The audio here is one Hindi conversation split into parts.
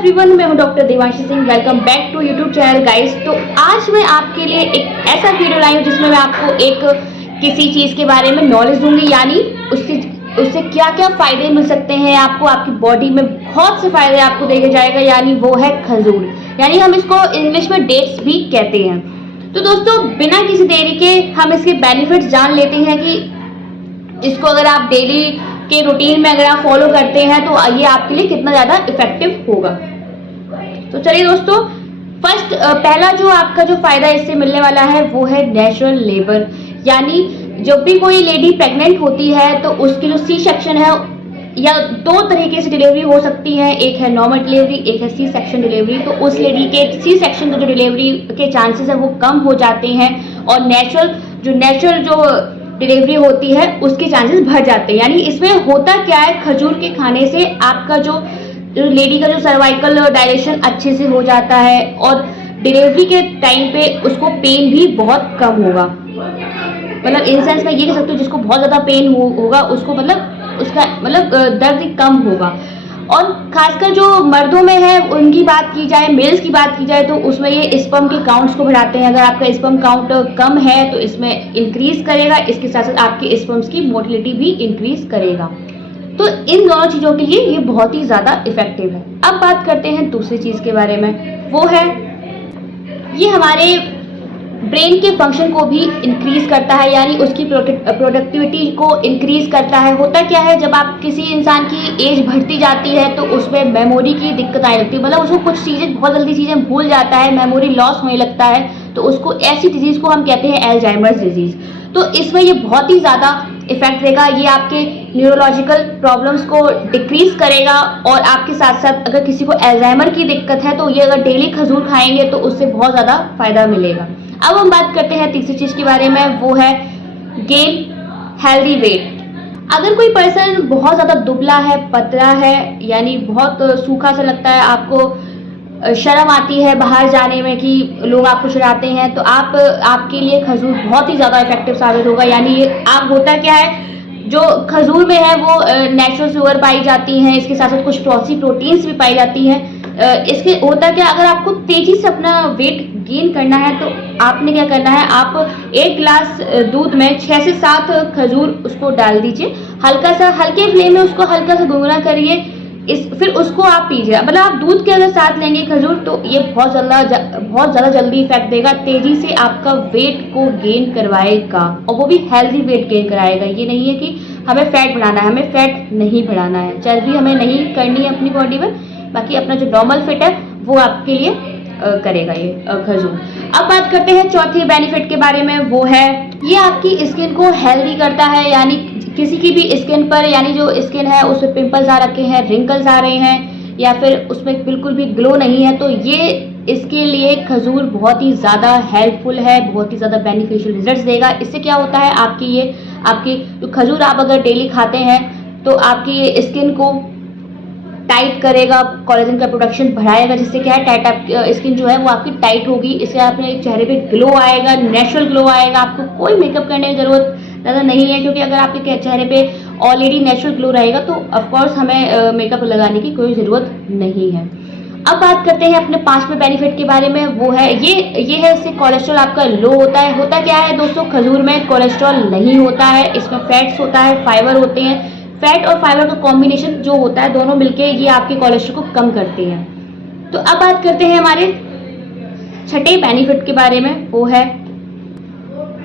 एवरीवन, मैं हूं doctor Devanshi Singh. Welcome back to YouTube channel guys. तो आज मैं आपके लिए एक ऐसा वीडियो लाई हूं जिसमें मैं आपको किसी चीज़ के बारे में नॉलेज दूंगी, यानी उससे क्या क्या फ़ायदे मिल सकते हैं आपको। आपकी बॉडी में बहुत से फ़ायदे आपको देके जाएगा, यानी वो है खजूर, यानी हम इसको इंग्लिश में डेट्स भी कहते हैं। तो दोस्तों, बिना किसी देरी के हम इसके बेनिफिट्स जान लेते हैं कि इसको अगर आप डेली के रूटीन में अगर आप फॉलो करते हैं तो ये आपके लिए कितना ज़्यादा इफेक्टिव होगा। तो चलिए दोस्तों, पहला जो आपका जो फायदा इससे मिलने वाला है वो है नेचुरल लेबर, यानी जब भी कोई लेडी प्रेग्नेंट होती है तो उसकी जो सी सेक्शन है, या दो तरीके से डिलीवरी हो सकती है, एक है नॉर्मल डिलीवरी, एक है सी सेक्शन डिलीवरी। तो उस लेडी के सी सेक्शन जो डिलीवरी के चांसेस है वो कम हो जाते हैं, और नेचुरल जो डिलीवरी होती है उसके चांसेस बढ़ जाते हैं। यानी इसमें होता क्या है, खजूर के खाने से आपका जो लेडी का जो सर्वाइकल डायलेशन अच्छे से हो जाता है, और डिलीवरी के टाइम पे उसको पेन भी बहुत कम होगा। मतलब इन सेंस मैं ये कह सकती हूँ, जिसको बहुत ज़्यादा पेन होगा उसको उसका दर्द कम होगा। और खासकर जो मर्दों में है उनकी बात की जाए, मेल्स की बात की जाए, तो उसमें ये स्पर्म के काउंट्स को बढ़ाते हैं। अगर आपका स्पर्म काउंट कम है तो इसमें इंक्रीज करेगा, इसके साथ साथ आपके स्पर्म्स की मोटिलिटी भी इंक्रीज करेगा। तो इन दोनों चीज़ों के लिए ये बहुत ही ज़्यादा इफेक्टिव है। अब बात करते हैं दूसरी चीज़ के बारे में, वो है ये हमारे ब्रेन के फंक्शन को भी इंक्रीज करता है, यानी उसकी प्रोडक्टिविटी को इंक्रीज करता है। होता क्या है, जब आप किसी इंसान की एज बढ़ती जाती है तो उसमें मेमोरी की दिक्कत आने लगती है, मतलब उसको कुछ चीज़ें बहुत जल्दी चीज़ें भूल जाता है, मेमोरी लॉस होने लगता है। तो उसको ऐसी डिजीज़ को हम कहते हैं एल्जाइमर्स डिजीज़। तो इसमें ये बहुत ही ज़्यादा इफेक्ट देगा, ये आपके न्यूरोलॉजिकल प्रॉब्लम्स को डिक्रीज करेगा। और आपके साथ साथ अगर किसी को एल्जाइमर की दिक्कत है तो ये अगर डेली खजूर खाएंगे तो उससे बहुत ज़्यादा फायदा मिलेगा। अब हम बात करते हैं तीसरी चीज़ के बारे में, वो है गेन हेल्दी वेट। अगर कोई पर्सन बहुत ज़्यादा दुबला है, पतला है, यानी बहुत सूखा सा लगता है, आपको शर्म आती है बाहर जाने में कि लोग आपको चिढ़ाते हैं, तो आपके लिए खजूर बहुत ही ज़्यादा इफेक्टिव साबित होगा। यानी ये होता क्या है, जो खजूर में है वो नेचुरल शुगर पाई जाती हैं, इसके साथ साथ कुछ प्रोटीन्स भी पाई जाती हैं। इसके होता क्या, अगर आपको तेजी से अपना वेट गेन करना है तो आपने क्या करना है, आप 1 गिलास दूध में 6 से 7 खजूर उसको डाल दीजिए, हल्के फ्लेम में उसको हल्का सा गुनगुना करिए, फिर उसको आप पीजिए। मतलब आप दूध के अगर साथ लेंगे खजूर तो ये बहुत ज़्यादा जल्दी इफेक्ट देगा, तेजी से आपका वेट को गेन करवाएगा, और वो भी हेल्दी वेट गेन कराएगा। ये नहीं है कि हमें फैट बढ़ाना है, हमें फैट नहीं बढ़ाना है, चर्बी हमें नहीं करनी है अपनी बॉडी में, बाकी अपना जो नॉर्मल फिट है वो आपके लिए करेगा ये खजूर। अब बात करते हैं चौथे बेनिफिट के बारे में, वो है ये आपकी स्किन को हेल्दी करता है। यानी किसी की भी स्किन पर, यानी जो स्किन है उसमें पिंपल्स आ रखे हैं, रिंकल्स आ रहे हैं, या फिर उसमें बिल्कुल भी ग्लो नहीं है, तो ये इसके लिए खजूर बहुत ही ज़्यादा हेल्पफुल है, बहुत ही ज़्यादा बेनिफिशियल रिजल्ट्स देगा। इससे क्या होता है, आपकी जो खजूर आप अगर डेली खाते हैं तो आपकी स्किन को टाइट करेगा, कोलेजन का प्रोडक्शन बढ़ाएगा, जिससे क्या है टाइट स्किन जो है वो आपकी टाइट होगी। इससे आपने चेहरे पे ग्लो आएगा, नेचुरल ग्लो आएगा, आपको कोई मेकअप करने की ज़रूरत ज़्यादा नहीं है, क्योंकि अगर आपके चेहरे पे ऑलरेडी नेचुरल ग्लो रहेगा तो ऑफकोर्स हमें मेकअप लगाने की कोई ज़रूरत नहीं है। अब बात करते हैं अपने 5वें बेनिफिट के बारे में, वो है ये है इससे कोलेस्ट्रॉल आपका लो होता है। होता क्या है दोस्तों, खजूर में कोलेस्ट्रॉल नहीं होता है, इसमें फैट्स होता है, फाइबर होते हैं। फैट और फाइबर का कॉम्बिनेशन जो होता है, दोनों मिलके ये आपके कोलेस्ट्रॉल को कम करते हैं। तो अब बात करते हैं हमारे छठे बेनिफिट के बारे में, वो है,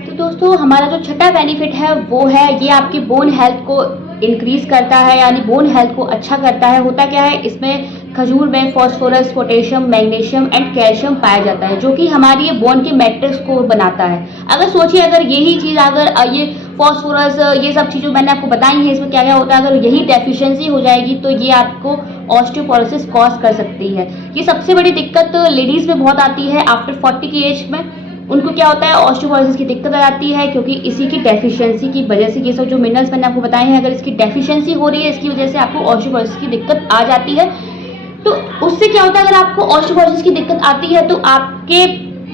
तो दोस्तों हमारा जो छठा बेनिफिट है वो है ये आपकी बोन हेल्थ को इंक्रीज करता है, यानी बोन हेल्थ को अच्छा करता है। होता क्या है, इसमें खजूर में phosphorus, potassium, magnesium and calcium पाया जाता है, जो कि हमारी ये बोन के मैट्रिक्स को बनाता है। अगर सोचिए, अगर यही चीज़, अगर ये फास्फोरस, ये सब चीज़ें मैंने आपको बताई हैं, इसमें क्या क्या होता है, अगर यही डेफिशिएंसी हो जाएगी तो ये आपको ऑस्टियोपोरोसिस कॉज कर सकती है। ये सबसे बड़ी दिक्कत लेडीज़ में बहुत आती है आफ्टर 40 की एज में। उनको क्या होता है, ऑस्टियोपोरोसिस की दिक्कत आ जाती है, क्योंकि इसी की डेफिशिएंसी की वजह से ये सब जो मिनरल्स मैंने आपको बताए हैं, अगर इसकी डेफिशिएंसी हो रही है, इसकी वजह से आपको ऑस्टियोपोरोसिस की दिक्कत आ जाती है। तो उससे क्या होता है, अगर आपको ऑस्टियोपोरोसिस की दिक्कत आती है तो आपके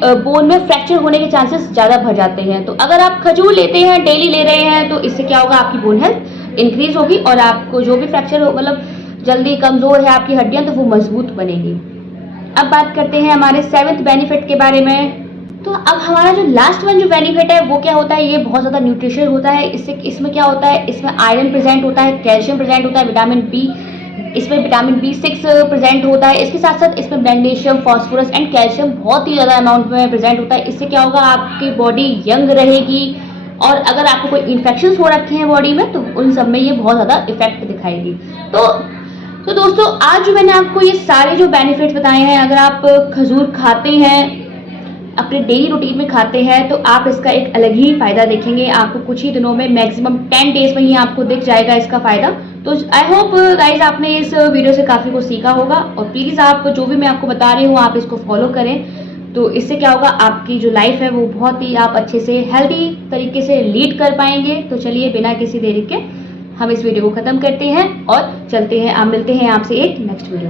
बोन में फ्रैक्चर होने के चांसेस ज़्यादा बढ़ जाते हैं। तो अगर आप खजूर लेते हैं, डेली ले रहे हैं, तो इससे क्या होगा, आपकी बोन हेल्थ इंक्रीज होगी, और आपको जो भी फ्रैक्चर हो, मतलब जल्दी कमज़ोर है आपकी हड्डियाँ तो वो मजबूत बनेगी। अब बात करते हैं हमारे 7th बेनिफिट के बारे में। तो अब हमारा जो लास्ट वन जो बेनिफिट है वो क्या होता है, ये बहुत ज़्यादा न्यूट्रिशियल होता है। इसमें क्या होता है, इसमें आयरन प्रेजेंट होता है, कैल्शियम प्रेजेंट होता है, विटामिन बी, इसमें विटामिन B6 प्रेजेंट होता है। इसके साथ साथ इसमें मैग्नीशियम, फास्फोरस एंड कैल्शियम बहुत ही ज़्यादा अमाउंट में प्रेजेंट होता है। इससे क्या होगा, आपकी बॉडी यंग रहेगी और अगर आपको कोई इन्फेक्शंस हो रखे हैं बॉडी में तो उन सब में ये बहुत ज़्यादा इफेक्ट दिखाएगी। तो दोस्तों आज जो मैंने आपको ये सारे जो बेनिफिट्स बताए हैं, अगर आप खजूर खाते हैं, अपने डेली रूटीन में खाते हैं, तो आप इसका एक अलग ही फ़ायदा देखेंगे। आपको कुछ ही दिनों में, मैक्सिमम 10 डेज में ही आपको दिख जाएगा इसका फ़ायदा। तो आई होप गाइज आपने इस वीडियो से काफ़ी कुछ सीखा होगा और प्लीज़ आप जो भी मैं आपको बता रही हूँ आप इसको फॉलो करें। तो इससे क्या होगा, आपकी जो लाइफ है वो बहुत ही आप अच्छे से हेल्दी तरीके से लीड कर पाएंगे। तो चलिए बिना किसी देरी के हम इस वीडियो को ख़त्म करते हैं और चलते हैं, आप मिलते हैं आपसे एक नेक्स्ट वीडियो।